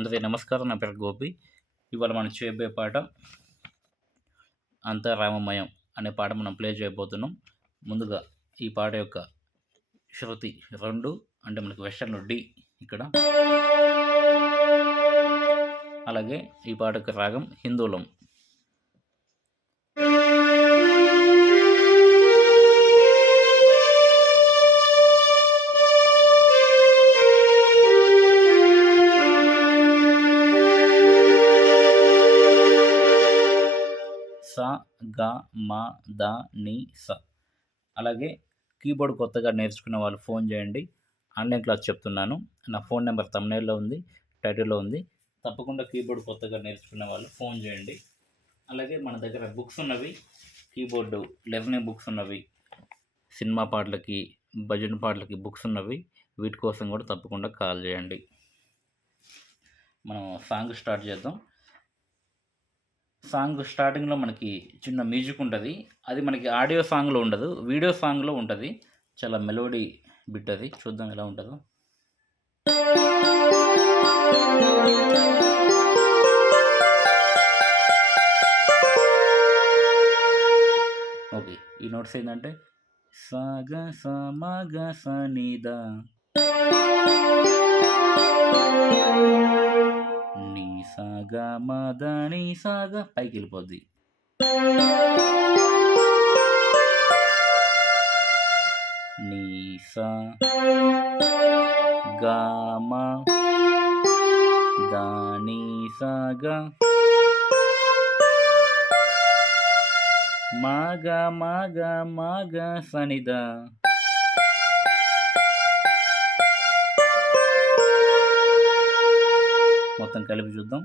అందరికీ నమస్కారం. నా పేరు గోపి. ఇవాళ మనం చేయబోయే పాట 'అంతా రామమయం' అనే పాట మనం ప్లే చేయబోతున్నాం. ముందుగా ఈ పాట యొక్క శృతి 2 అంటే మనకి వెస్టర్న్‌లో డి ఇక్కడ. అలాగే ఈ పాట యొక్క రాగం హిందోళం. స, గ, మ, ద, ని, స. అలాగే కీబోర్డ్ కొత్తగా నేర్చుకునే వాళ్ళు ఫోన్ చేయండి. ఆన్లైన్ క్లాస్ చెప్తున్నాను. నా ఫోన్ నెంబర్ థంబ్‌నెయిల్‌లో ఉంది, టైటిల్‌లో ఉంది. తప్పకుండా కీబోర్డ్ కొత్తగా నేర్చుకునే వాళ్ళు ఫోన్ చేయండి. అలాగే మన దగ్గర బుక్స్ ఉన్నవి, కీబోర్డు లెర్నింగ్ బుక్స్ ఉన్నవి, సినిమా పాటలకి, భజన పాటలకి బుక్స్ ఉన్నవి. వీటి కోసం కూడా తప్పకుండా కాల్ చేయండి. మనం సాంగ్ స్టార్ట్ చేద్దాం. సాంగ్ స్టార్టింగ్‌లో మనకి చిన్న మ్యూజిక్ ఉంటది. అది మనకి ఆడియో సాంగ్‌లో ఉండదు. వీడియో సాంగ్‌లో ఉంటది. చాలా మెలోడీ బిట్ అది. చూద్దాం ఎలా ఉంటదో. ఓకే. ఈ నోట్స్ ఏందంటే సా గ స మ గ స ని ద ని స గ మ ద ని స గ పైకెళ్ళిపోద్ది. ని స గ మ ద ని స గ మ గ మ గ మ గ స ని ద మొత్తం కలిపి చూద్దాం.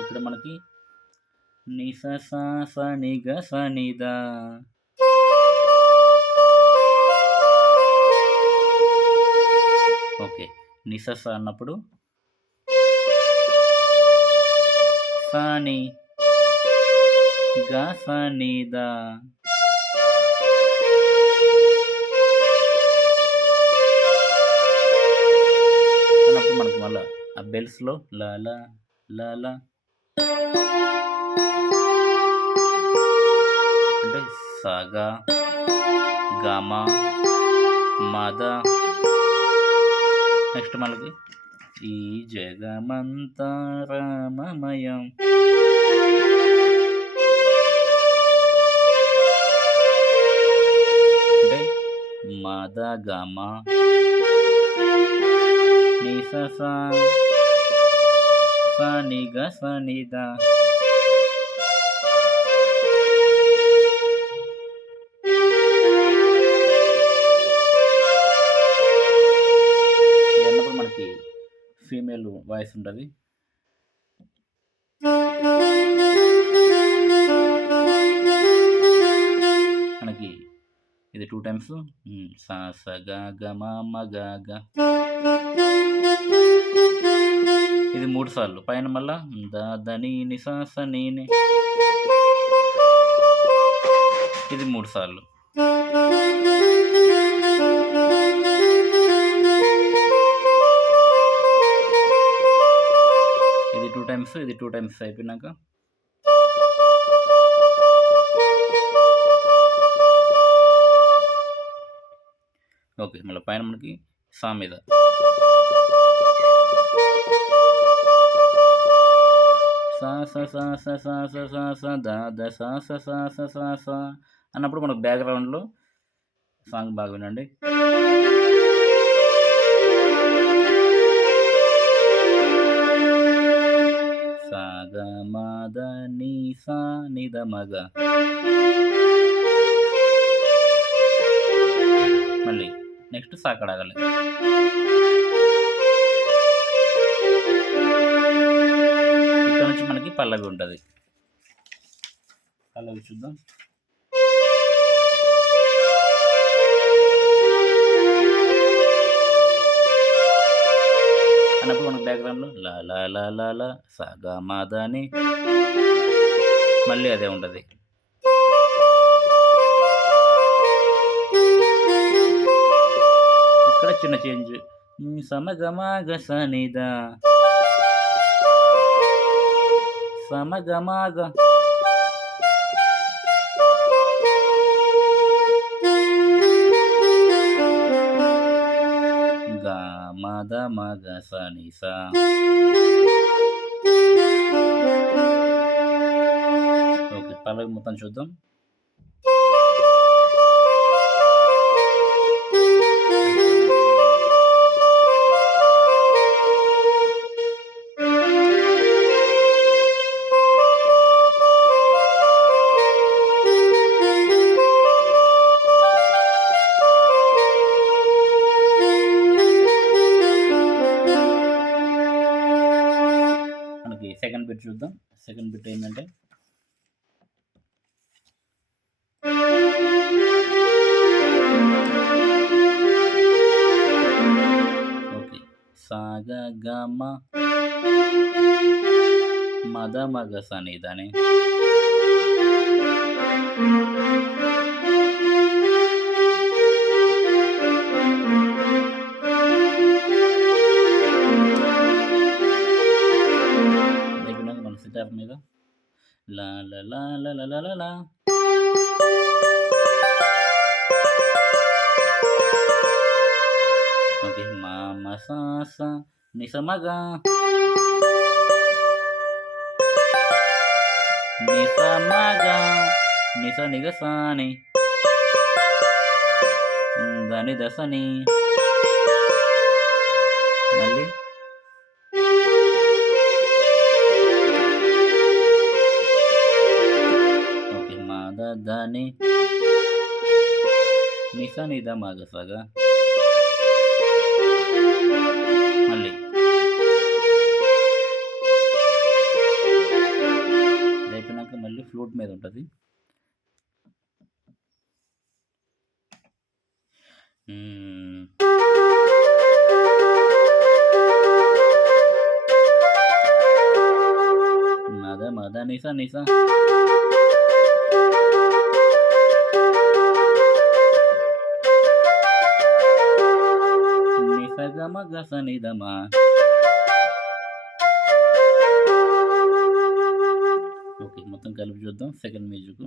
ఇక్కడ మనకి ని స స స ని గ స ని ద ఓకే. ని స స అన్నప్పుడు స ని గ స ని ద అన్నప్పుడు మనకి మళ్ళా ఆ బెల్స్‌లో ల ల ల ల అంటే స గ గ మ మ ద నెక్స్ట్ మనకి ఈ జగమంతా రామమయం అంటే మ ద గ మ ని స స స ని గ స ని ద అన్నప్పుడు మనకి ఫీమేల్ వాయిస్ ఉంటది. మనకి ఇది 2 టైమ్స్ స స గ గ మ మ గ గ ఇది 3 సార్లు. పైన మళ్ళా ద ద ని ని స స ని ని ఇది 3 సార్లు. ఇది 2 టైమ్స్, ఇది 2 టైమ్స్ అయిపోయినాక ఓకే. మళ్ళీ పైన మనకి సా మీద సా స స స స స స స ద ద స స స స స స అన్నప్పుడు మనకు బ్యాక్‌గ్రౌండ్‌లో సాంగ్ బాగా వినండి. స గ మ ద ని స ని ద మ గ మళ్ళీ నెక్స్ట్ సా అక్కడ ఆగాలి. ఇక్కడ నుంచి మనకి పల్లవి ఉంటది. పల్లవి చూద్దాం. అన్నప్పుడు మనకు బ్యాక్‌గ్రౌండ్‌లో లా లా లా లా లా సా గా మా దా ని మళ్ళీ అదే ఉంటది. ఇక్కడ చిన్న చేంజ్. సమ గ మ గ స ని ద సమ గ మ గ గ మ ద మ గ స ని స. ఓకే. పల్లవి మొత్తం చూద్దాం. మనకి సెకండ్ బిట్ చూద్దాం. సెకండ్ బిట్ ఏంటంటే ఓకే. సా గ గ మ మ ద మ గ స ని ద ని అయిపోయినాక మన సితార్ మీద లా లా లా లా లా లా లా లా. ఓకే. మా మ సా సా ని స మ గ ని స మ గ ని స ని గ సా ని ద ని ద స ని మళ్ళీ ఓకే. మా ద ద ని ని స ని ద మ గ స గ మళ్ళీ ఇది అయిపోయినాక మళ్ళీ ఫ్లూట్ మీద ఉంటది. మద మద ని స ని స ని స గ మ గ స ని ద మ. ఓకే. మొత్తం కలిపి చూద్దాం సెకండ్ మ్యూజిక్.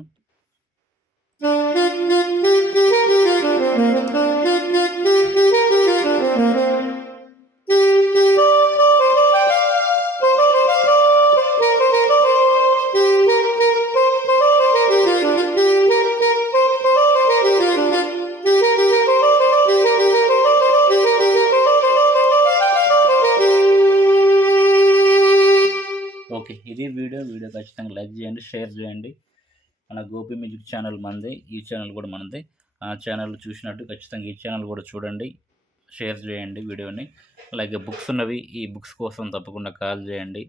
ఓకే. ఇది వీడియో. వీడియో ఖచ్చితంగా లైక్ చేయండి, షేర్ చేయండి. మన గోపి మ్యూజిక్ ఛానల్ మనదే. ఈ ఛానల్ కూడా మనదే. ఆ ఛానల్ చూసినట్టు ఖచ్చితంగా ఈ ఛానల్ కూడా చూడండి. షేర్ చేయండి వీడియోని. అలాగే బుక్స్ ఉన్నవి. ఈ బుక్స్ కోసం తప్పకుండా కాల్ చేయండి.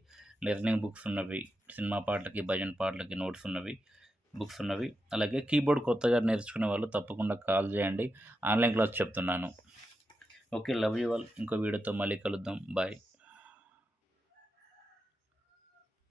లెర్నింగ్ బుక్స్ ఉన్నవి. సినిమా పాటలకి, భజన పాటలకి నోట్స్ ఉన్నవి. బుక్స్ ఉన్నవి. అలాగే కీబోర్డ్ కొత్తగా నేర్చుకునే వాళ్ళు తప్పకుండా కాల్ చేయండి. ఆన్లైన్ క్లాస్ చెప్తున్నాను. ఓకే. Love you all. ఇంకో వీడియోతో మళ్ళీ కలుద్దాం. బాయ్.